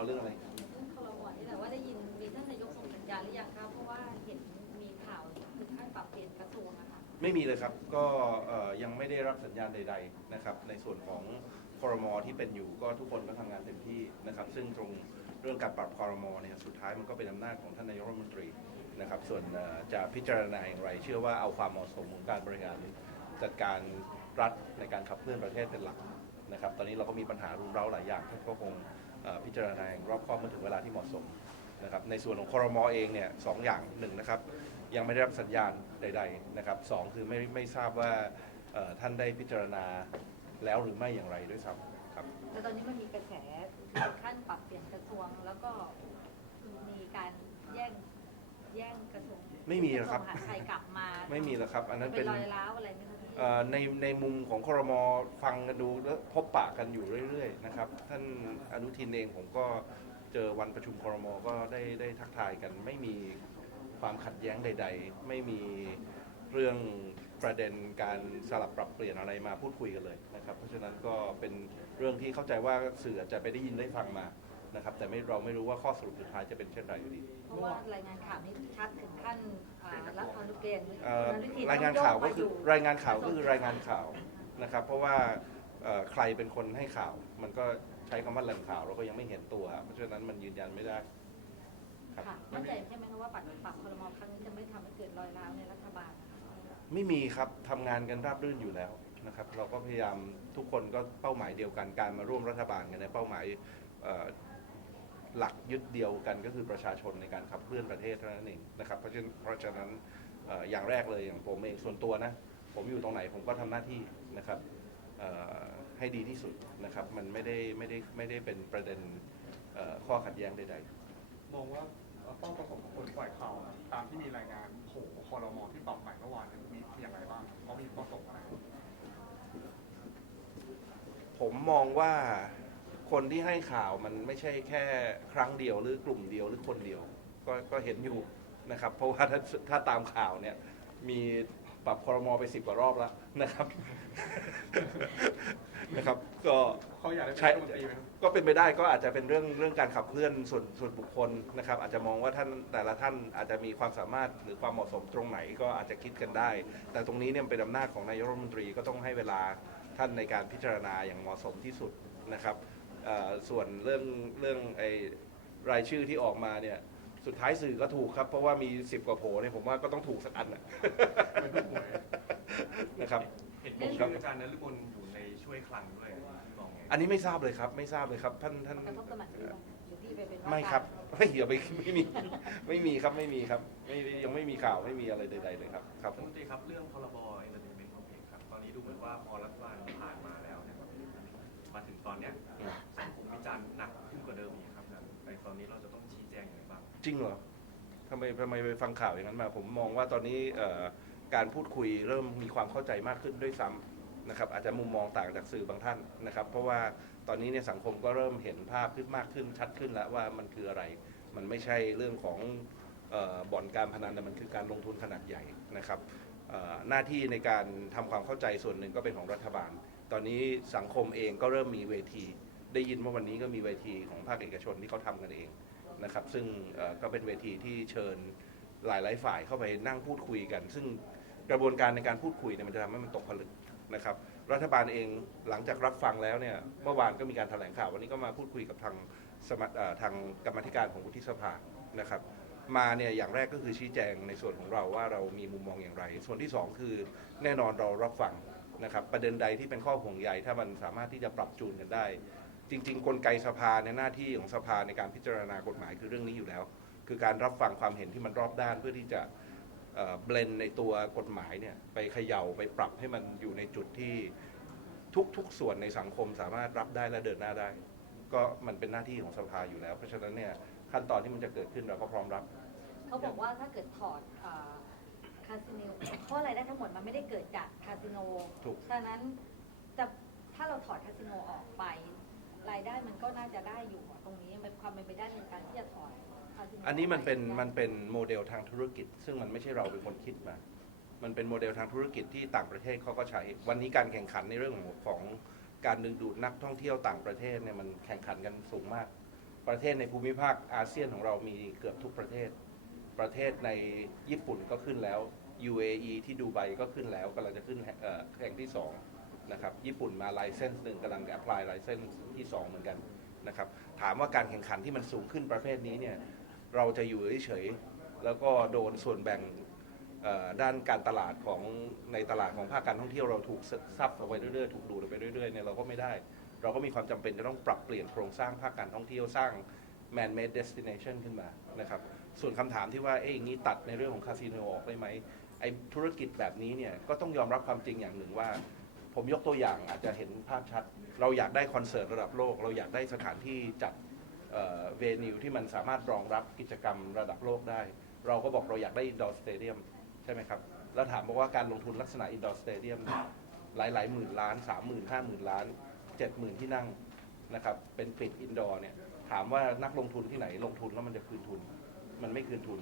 เอาเรื่องอะไรเรื่องคอรมอนี่แหละว่าได้ยินมีท่านนายกส่งสัญญาณหรือยังคะเพราะว่าเห็นมีข่าวถึงขั้นปรับเปลี่ยนกระทรวงอะค่ะไม่มีเลยครับก็เอ่อยังไม่ได้รับสัญญาณใด ๆนะครับ ในส่วนของคอรมอที่เป็นอยู่ก็ทุกคนก็ทำงานเต็มที่นะครับ ซึ่งตรงเรื่องการปรับคอรมอเนี่ยสุดท้ายมันก็เป็นอำนาจของท่านนายกรัฐมนตรีนะครับ ส่วนเอ่อจะพิจารณาอย่างไร เชื่อว่าเอาความเหมาะสมของการบริหารจัดการรัฐในการขับเคลื่อนประเทศเป็นหลักนะครับ ตอนนี้เราก็มีปัญหารุมเร้าหลายอย่างท่านก็คง พิจารณาอย่างรอบคอบเมื่อถึงเวลาที่เหมาะสมนะครับในส่วนของคอรมอเองเนี่ยสองอย่างหนึ่งนะครับยังไม่ได้รับสัญญาณใด ๆนะครับสองคือไม่ไม่ทราบว่าท่านได้พิจารณาแล้วหรือไม่อย่างไรด้วยซ้ำครับแต่ตอนนี้มันมีกระแสขั้นปรับเปลี่ยนกระทรวงแล้วก็มีการแย่งแย่ง ไม่มีหรอกครับกะทวงมหาดไทยกลับมาไม่มีแล้วครับ อันนั้นเป็เป็นนรอยร้าวอะไรไหมคะพี่ เอ่อในในมุมของคอรมอฟังกันดูแล้วพบปะกันอยู่เรื่อยๆนะครับ ท่านอนุทินเองผมก็เจอวันประชุมคอรมอก็ได้ได้ทักทายกันไม่มีความขัดแย้งใด ๆ ไม่มีเรื่องประเด็นการสลับปรับเปลี่ยนอะไรมาพูดคุยกันเลยนะครับ เพราะฉะนั้นก็เป็นเรื่องที่เข้าใจว่าสื่ออาจจะไปได้ยินได้ฟังมา นะครับ แต่ไม่เราไม่รู้ว่าข้อสรุปสุดท้ายจะเป็นเช่นไรอยู่ดีเพราะว่ารายงานข่าวนี้ชัดถึงขั้นอ่ารับความรู้เกณฑ์เอ่อคุณอนุทินรายงานข่าวก็คือต้งโยมรายงานข่าวก็คือรายงานข่าวนะครับ เพราะว่าเอ่อใครเป็นคนให้ข่าว มันก็ใช้คำว่าแหล่งข่าวเราก็ยังไม่เห็นตัว เพราะฉะนั้นมันยืนยันไม่ได้ ครับ ค่ะมั่นใจใช่ไหมคะว่าปรับปรับคอรมอครั้งนี้จะไม่ทำให้เกิดรอยร้าวในรัฐบาลนะคะไม่มีครับทำงานกันราบรื่นอยู่แล้วนะครับ เราก็พยายามทุกคนก็เป้าหมายเดียวกันการมาร่วมรัฐบาลกันในเป้าหมายเอ่อ หลักยึดเดียวกันก็คือประชาชนในการขับเคลื่อนประเทศเท่านั้นเองนะครับเพราะฉะนั้นเพราะฉะนั้นเอ่ออย่างแรกเลยอย่างผมเองส่วนตัวนะผมอยู่ตรงไหนผมก็ทำหน้าที่นะครับเอ่อให้ดีที่สุดนะครับมันไม่ได้ไม่ได้ไม่ได้เป็นประเด็นเอ่อข้อขัดแย้งใดๆมองว่าเป้าประสงค์ของคนปล่อยข่าวตามที่มีรายงานโผล่คอรมอที่ปรับใหม่เมื่อวานเนี่ยมีอย่างไรบ้างเขามีประสงค์อะไรผมมองว่า คนที่ให้ข่าวมันไม่ใช่แค่ครั้งเดียวหรือกลุ่มเดียวหรือคนเดียว ก็ก็เห็นอยู่นะครับ เพราะว่าถ้าถ้าตามข่าวเนี่ยมีปรับคอรมอไปสิบกว่ารอบแล้วนะครับ นะครับ ก็เขาอยากได้เป็นใช่รัฐมนตรีไหมครับ ก็เป็นไปได้ก็อาจจะเป็นเรื่องเรื่องการขับเคลื่อนส่วนส่วนบุคคลนะครับ อาจจะมองว่าท่านแต่ละท่านอาจจะมีความสามารถหรือความเหมาะสมตรงไหนก็อาจจะคิดกันได้ แต่ตรงนี้เนี่ยเป็นอำนาจของนายกรัฐมนตรีก็ต้องให้เวลาท่านในการพิจารณาอย่างเหมาะสมที่สุดนะครับเอ่อ ส่วนเรื่องเรื่องไอ้รายชื่อที่ออกมาเนี่ยสุดท้ายสื่อก็ถูกครับ เพราะว่ามี10กว่าโผล่เนี่ยผมว่าก็ต้องถูกสักอันนะไม่ถูกหวยนะครับเห็นมีชื่ออาจารย์นฤมลอยู่ในช่วยคลังด้วยมองไงอันนี้ไม่ทราบเลยครับ ไม่ทราบเลยครับ ท่านท่านกระทบกับหมันที่หรือที่ไปเป็นว่าไม่ครับการไม่เกี่ยวไปไม่มีไม่มีครับไม่มีครับไม่ยังไม่มีข่าวไม่มีอะไรใดๆเลยครับครับรัฐมนตรีครับเรื่องพรบเอนเตอร์เทนเมนต์ของเพลงครับตอนนี้ดูเหมือนว่าพอรัฐบาลผ่านมาแล้วเนี่ยมาถึงตอนเนี้ย จริงเหรอทำไมทำไมไปฟังข่าวอย่างนั้นมา ผมมองว่าตอนนี้เอ่อการพูดคุยเริ่มมีความเข้าใจมากขึ้นด้วยซ้ำนะครับ อาจจะมุมมองต่างจากสื่อบางท่านนะครับ เพราะว่าตอนนี้เนี่ยสังคมก็เริ่มเห็นภาพขึ้นมากขึ้นชัดขึ้นแล้วว่ามันคืออะไร มันไม่ใช่เรื่องของเอ่อบ่อนการพนันแต่มันคือการลงทุนขนาดใหญ่นะครับเอ่อหน้าที่ในการทำความเข้าใจส่วนหนึ่งก็เป็นของรัฐบาล ตอนนี้สังคมเองก็เริ่มมีเวที ได้ยินว่าวันนี้ก็มีเวทีของภาคเอกชนที่เขาทำกันเอง นะครับ ซึ่งก็เป็นเวทีที่เชิญหลายๆฝ่ายเข้าไปนั่งพูดคุยกัน ซึ่งกระบวนการในการพูดคุยเนี่ยมันจะทำให้มันตกผลึกนะครับ รัฐบาลเองหลังจากรับฟังแล้วเนี่ยเมื่อวานก็มีการแถลงข่าววันนี้ก็มาพูดคุยกับทางสมัชเอ่อทางกรรมธิการของวุฒิสภานะครับ มาเนี่ยอย่างแรกก็คือชี้แจงในส่วนของเราว่าเรามีมุมมองอย่างไร ส่วนที่สองคือแน่นอนเรารับฟังนะครับ ประเด็นใดที่เป็นข้อห่วงใยถ้ามันสามารถที่จะปรับจูนกันได้ จริง ๆ กลไกสภาในยหน้าที่ของสภาในการพิจารณากฎหมายคือเรื่องนี้อยู่แล้ว คือการรับฟังความเห็นที่มันรอบด้านเพื่อที่จะเบลนในตัวกฎหมายเนี่ยไปเขย่าไปปรับให้มันอยู่ในจุดที่ทุกๆส่วนในสังคมสามารถรับได้และเดินหน้าได้ ก็มันเป็นหน้าที่ของสภาอยู่แล้ว เพราะฉะนั้นเนี่ยขั้นตอนที่มันจะเกิดขึ้นเราก็พร้อมรับ เขาบอกว่าถ้าเกิดถอดอ่าคาสิโนเพราะรายได้ทั้งหมดมันไม่ได้เกิดจากคาสิโนถูกฉะนั้นจะถ้าเราถอดคาสิโนออกไป รายได้มันก็น่าจะได้อยู่อะตรงนี้มันความเป็นไปได้ในการที่จะถอดคาสิโนอันนี้มันเป็นมันเป็นโมเดลทางธุรกิจ ซึ่งมันไม่ใช่เราเป็นคนคิดมา มันเป็นโมเดลทางธุรกิจที่ต่างประเทศเขาก็ใช้ วันนี้การแข่งขันในเรื่องของของการดึงดูดนักท่องเที่ยวต่างประเทศเนี่ยมันแข่งขันกันสูงมาก ประเทศในภูมิภาคอาเซียนของเรามีเกือบทุกประเทศ ประเทศในญี่ปุ่นก็ขึ้นแล้ว UAE ที่ดูไบก็ขึ้นแล้วกำลังจะขึ้นแห่งเอ่อแห่งที่สอง นะครับญี่ปุ่นมาไลเซนส์หนึ่งกำลังจะ apply ไลเซนส์ที่สองเหมือนกันนะครับถามว่าการแข่งขันที่มันสูงขึ้นประเภทนี้เนี่ยเราจะอยู่เฉยๆแล้วก็โดนส่วนแบ่งด้านการตลาดของในตลาดของภาคการท่องเที่ยวเราถูกซับเอาไว้เรื่อยๆถูกดูดเอาไปเรื่อยๆเนี่ยเราก็ไม่ได้ เราก็มีความจำเป็นจะต้องปรับเปลี่ยนโครงสร้างภาคการท่องเที่ยวสร้าง man made destination ขึ้นมานะครับส่วนคำถามที่ว่าเอ๊ะอย่างนี้ตัดในเรื่องของคาสิโนออกได้ไหมไอ้ธุรกิจแบบนี้เนี่ยก็ต้องยอมรับความจริงอย่างหนึ่งว่า ผมยกตัวอย่างอาจจะเห็นภาพชัด เราอยากได้คอนเสิร์ตระดับโลก เราอยากได้สถานที่จัดเวนิวที่มันสามารถรองรับกิจกรรมระดับโลกได้ เราก็บอกเราอยากได้อินดอร์สเตเดียมใช่ไหมครับ แล้วถามบอกว่าการลงทุนลักษณะอินดอร์สเตเดียมหลายหลายหมื่นล้านสามหมื่นห้าหมื่นล้านเจ็ดหมื่นที่นั่งนะครับเป็นปิดอินดอร์เนี่ยถามว่านักลงทุนที่ไหนลงทุนแล้วมันจะคืนทุน มันไม่คืนทุน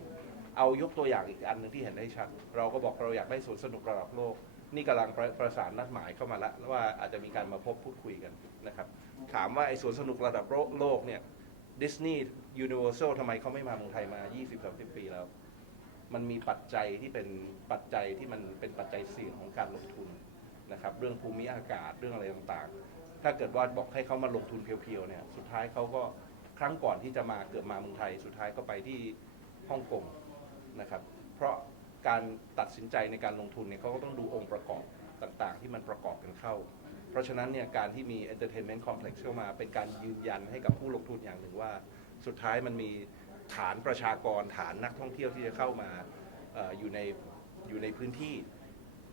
เอายกตัวอย่างอีกอันหนึ่งที่เห็นได้ชัด เราก็บอกเราอยากได้สวนสนุกระดับโลก นี่กำลังประประสานนัดหมายเข้ามาแล้วว่าอาจจะมีการมาพบพูดคุยกันนะครับ ถามว่าไอ้สวนสนุกระดับโลกเนี่ยดิสนีย์ยูนิเวอร์แซลทำไมเขาไม่มาเมืองไทยมา 20-30 ปีแล้ว มันมีปัจจัยที่เป็นปัจจัยที่มันเป็นปัจจัยเสี่ยงของการลงทุนนะครับ เรื่องภูมิอากาศเรื่องอะไรต่างๆ ถ้าเกิดว่าบอกให้เขามาลงทุนเพียวๆเนี่ย สุดท้ายเขาก็ครั้งก่อนที่จะมาเกิดมาเมืองไทย สุดท้ายก็ไปที่ฮ่องกงนะครับ เพราะ การตัดสินใจในการลงทุนเนี่ยเขาก็ต้องดูองค์ประกอบต่างๆ ที่มันประกอบกันเข้า เพราะฉะนั้นเนี่ยการที่มี entertainment complex เข้ามา เป็นการยืนยันให้กับผู้ลงทุนอย่างหนึ่งว่า สุดท้ายมันมีฐานประชากรฐานนักท่องเที่ยวที่จะเข้ามาอออยู่ในอยู่ในพื้นที่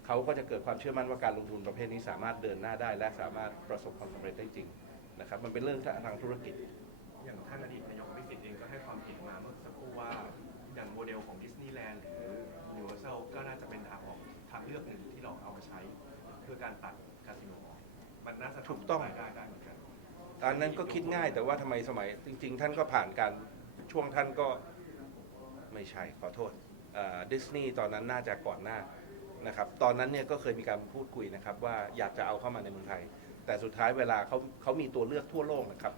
เขาก็จะเกิดความเชื่อมั่นว่าการลงทุนประเภทนี้สามารถเดินหน้าได้ และสามารถประสบความสำเร็จได้จริงนะครับมันเป็นเรื่องทางธุรกิจ อย่างท่านอดีตนายกวิสิทธิ์เองก็ให้ความเห็นมาเมื่อสักครู่ว่าอย่างโมเดลของดิสนีย์แลนด์หรือ ยูนิเวอร์แซลก็น่าจะเป็นทางออกทางเลือกหนึ่งที่เราเอามาใช้เพื่อการตัดคาสิโนออกมันน่าจะทำถูกต้อง ได้ได้ได้เหมือนกันอันนั้นก็คิดง่ายแต่ว่าทำไมสมัย จริง ๆ ท่านก็ผ่านการช่วงท่านก็ไม่ใช่ขอโทษดิสนีย์ตอนนั้นน่าจะก่อนหน้านะครับตอนนั้นเนี่ยก็เคยมีการพูดคุยนะครับว่าอยากจะเอาเข้ามาในเมืองไทย แต่สุดท้ายเวลาเขาเขามีตัวเลือกทั่วโลกนะครับ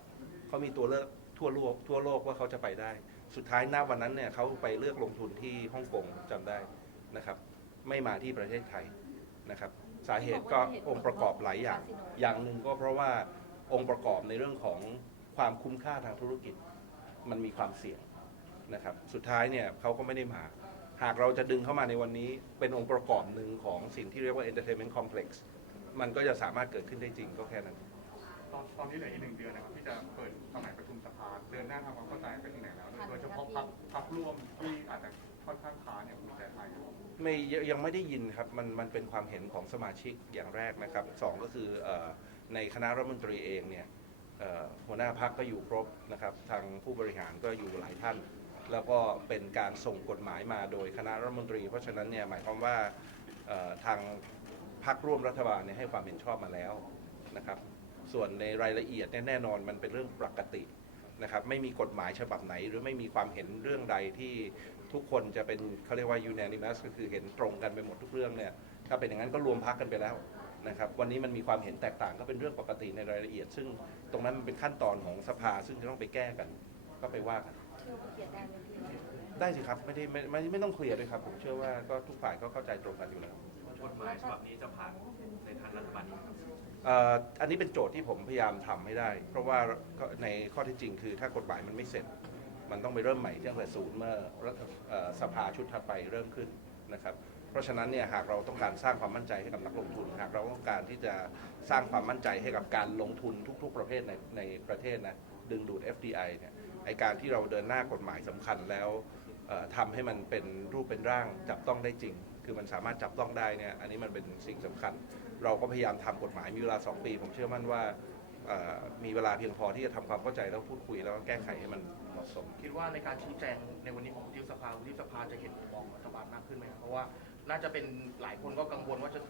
เขามีตัวเลือกทั่วโลกทั่วโลกว่าเขาจะไปได้ สุดท้ายหน้าวันนั้นเนี่ยเขาไปเลือกลงทุนที่ฮ่องกงจำได้ นะครับไม่มาที่ประเทศไทยนะครับสาเหตุก็องค์ประกอบหลายอย่าง อย่างหนึ่งก็เพราะว่าองค์ประกอบในเรื่องของความคุ้มค่าทางธุรกิจ มันมีความเสี่ยงนะครับสุดท้ายเนี่ยเขาก็ไม่ได้มา หากเราจะดึงเข้ามาในวันนี้เป็นองค์ประกอบหนึ่งของสิ่งที่เรียกว่า entertainment complex มันก็จะสามารถเกิดขึ้นได้จริงก็แค่นั้น ตอนตอนนี้เหลืออีกหนึ่งเดือนนะครับที่จะเปิดสมัยประชุมสภาเดินหน้าทำความเข้าใจไปถึงไหนแล้วโดยเฉพาะพักพักร่วมที่อาจจะค่อนข้างค้านเนี่ยภูมิใจไทย ไม่ยังไม่ได้ยินครับมันมันเป็นความเห็นของสมาชิกอย่างแรกนะครับสองก็คืออในคณะรัฐมนตรีเองเนี่ยหัวหน้าพักก็อยู่ครบนะครับทางผู้บริหารก็อยู่หลายท่าน แล้วก็เป็นการส่งกฎหมายมาโดยคณะรัฐมนตรี เพราะฉะนั้นเนี่ยหมายความว่าทางพักร่วมรัฐบาลเนี่ยให้ความเห็นชอบมาแล้วนะครับส่วนในรายละเอียดเนี่ยแน่นอนมันเป็นเรื่องปกตินะครับไม่มีกฎหมายฉบับไหน หรือไม่มีความเห็นเรื่องใดที่ ทุกคนจะเป็นเขาเรียกว่า unanimous ก็คือเห็นตรงกันไปหมดทุกเรื่องเนี่ยถ้าเป็นอย่างนั้นก็รวมพักกันไปแล้วนะครับวันนี้มันมีความเห็นแตกต่างก็เป็นเรื่องปกติในรายละเอียด ซึ่งตรงนั้นมันเป็นขั้นตอนของสภาซึ่งจะต้องไปแก้กันก็ไปว่ากันเชื่อว่าเขียนได้ไหมพี่ได้สิครับไม่ได้ไม่ไม่ไม่ต้องเคลียร์ด้วยครับ ผมเชื่อว่าก็ทุกฝ่ายก็เข้าใจตรงกันอยู่แล้วกฎหมายฉบับนี้จะผ่านในทางรัฐบาลนี้ครับเอ่ออันนี้เป็นโจทย์ที่ผมพยายามทำให้ได้ เพราะว่าก็ในข้อเที่จริงคือถ้ากฎหมายมันไม่เสร็จ มันต้องไปเริ่มใหม่ตั้งแต่ศูนย์เมื่อรัฐสภาชุดถัดไปเริ่มขึ้นนะครับ เพราะฉะนั้นเนี่ยหากเราต้องการสร้างความมั่นใจให้กับนักลงทุน หากเราต้องการที่จะสร้างความมั่นใจให้กับการลงทุนทุก ๆ ประเภทในในประเทศนะดึงดูด FDI เนี่ยไอการที่เราเดินหน้ากฎหมายสำคัญแล้วเอ่อทำให้มันเป็นรูปเป็นร่างจับต้องได้จริง คือมันสามารถจับต้องได้เนี่ยอันนี้มันเป็นสิ่งสำคัญ เราก็พยายามทำกฎหมายมีเวลา 2 ปี ผมเชื่อมั่นว่ามีเวลาเพียงพอที่จะทำความเข้าใจแล้วพูดคุยแล้วก็แก้ไขให้มัน เหมาะสม คิดว่าในการชี้แจงในวันนี้ของวุฒิสภาวุฒิสภาจะเห็นมุมมองของรัฐบาลมากขึ้นไหมครับเพราะว่าน่าจะเป็นหลายคนก็กังวลว่าจะ